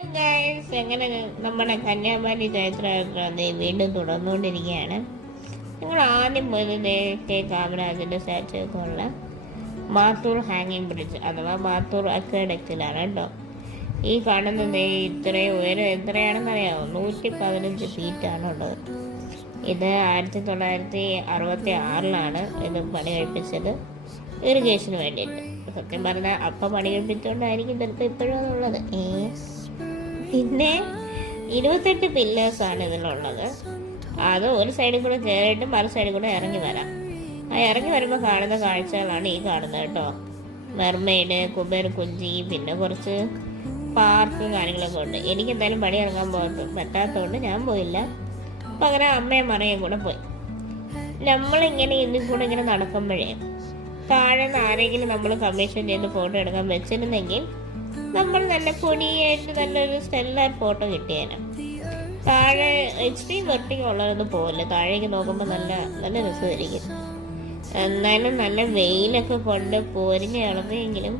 Guys, എങ്ങനെ നമ്മുടെ കന്യാകുമാരി ചരിത്രയാത്ര വീണ്ടും തുടർന്നുകൊണ്ടിരിക്കുകയാണ്. ഞങ്ങൾ ആദ്യം പോയത് നേരത്തെ കാമരാജൻ്റെ സ്റ്റാച്ചു ഒക്കെ ഉള്ള മാത്തൂർ ഹാങ്ങിങ് ബ്രിഡ്ജ് അഥവാ മാത്തൂർ അക്വഡക്റ്റിലാണ് കേട്ടോ. ഈ കാണുന്നത് ഇത്രയും ഉയരം എത്രയാണെന്ന് അറിയാമോ? 115 ഫീറ്റാണ് ഉള്ളത്. ഇത് 1966 ഇത് പണി കഴിപ്പിച്ചത് ഇറിഗേഷന് വേണ്ടിയിട്ട്. സത്യം പറഞ്ഞാൽ അപ്പം പണി കഴിപ്പിച്ചുകൊണ്ടായിരിക്കും ചിലപ്പോൾ ഇപ്പോഴും അതുള്ളത്. പിന്നെ 28 പില്ലേഴ്സാണ് ഇതിലുള്ളത്. അത് ഒരു സൈഡിൽ കൂടെ കയറിയിട്ട് മറു സൈഡിൽ കൂടെ ഇറങ്ങി വരാം. ആ ഇറങ്ങി വരുമ്പോൾ കാണുന്ന കാഴ്ചകളാണ് ഈ കാണുന്നത് കേട്ടോ. മെർമെയ്ഡ്, കുബേർ കുഞ്ചി, പിന്നെ കുറച്ച് പാർക്ക് കാര്യങ്ങളൊക്കെ ഉണ്ട്. എനിക്ക് എന്തായാലും പണി ഇറങ്ങാൻ പറ്റാത്തതുകൊണ്ട് ഞാൻ പോയില്ല. പകരം അമ്മയും മറയും കൂടെ പോയി. നമ്മളിങ്ങനെ ഇതിൽ കൂടെ ഇങ്ങനെ നടക്കുമ്പോഴേ താഴെ നിന്ന് ആരെങ്കിലും നമ്മൾ കമ്മീഷൻ ചെയ്ത് ഫോട്ടോ എടുക്കാൻ വെച്ചിരുന്നെങ്കിൽ നമ്മൾ നല്ല പൊടിയായിട്ട് നല്ലൊരു സ്റ്റെല്ലാർ ഫോട്ടോ കിട്ടിയേനെ. താഴെ എക്സ്ട്രീം വെർട്ടിങ് ഉള്ളതൊന്നും പോകില്ല. താഴേക്ക് നോക്കുമ്പോൾ നല്ല നല്ല രസമായിരിക്കും. എന്നാലും നല്ല വെയിലൊക്കെ കൊണ്ട് പോരിഞ്ഞ് ഇളന്നെങ്കിലും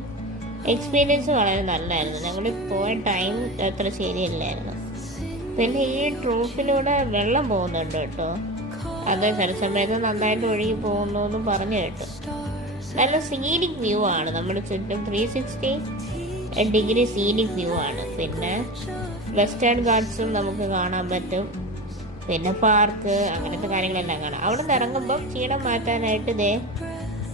എക്സ്പീരിയൻസ് വളരെ നല്ലതായിരുന്നു. ഞങ്ങൾ പോയ ടൈം അത്ര ശരിയല്ലായിരുന്നു. പിന്നെ ഈ ട്രൂഫിലൂടെ വെള്ളം പോകുന്നുണ്ട് കേട്ടോ. അത് ചില സമയത്ത് നന്നായിട്ട് ഒഴുകി പോകുന്നു എന്നും പറഞ്ഞു കേട്ടു. നല്ല സീനിക് വ്യൂ ആണ്. നമ്മുടെ ചുറ്റും 360 സീനിക് വ്യൂ ആണ്. പിന്നെ വെസ്റ്റേൺ ഗാർഡ്സും നമുക്ക് കാണാൻ പറ്റും. പിന്നെ പാർക്ക്, അങ്ങനത്തെ കാര്യങ്ങളെല്ലാം കാണാം. അവിടെ നിന്ന് ഇറങ്ങുമ്പം ക്ഷീണം മാറ്റാനായിട്ട് ഇതേ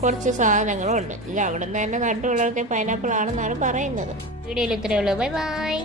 കുറച്ച് സാധനങ്ങളുണ്ട്. ഇത് അവിടെ നിന്ന് തന്നെ നട്ടു വളർത്തിയ പൈനാപ്പിൾ ആണെന്നാണ് പറയുന്നത്. വീഡിയോയിൽ ഇത്രയേ ഉള്ളൂ. Bye bye.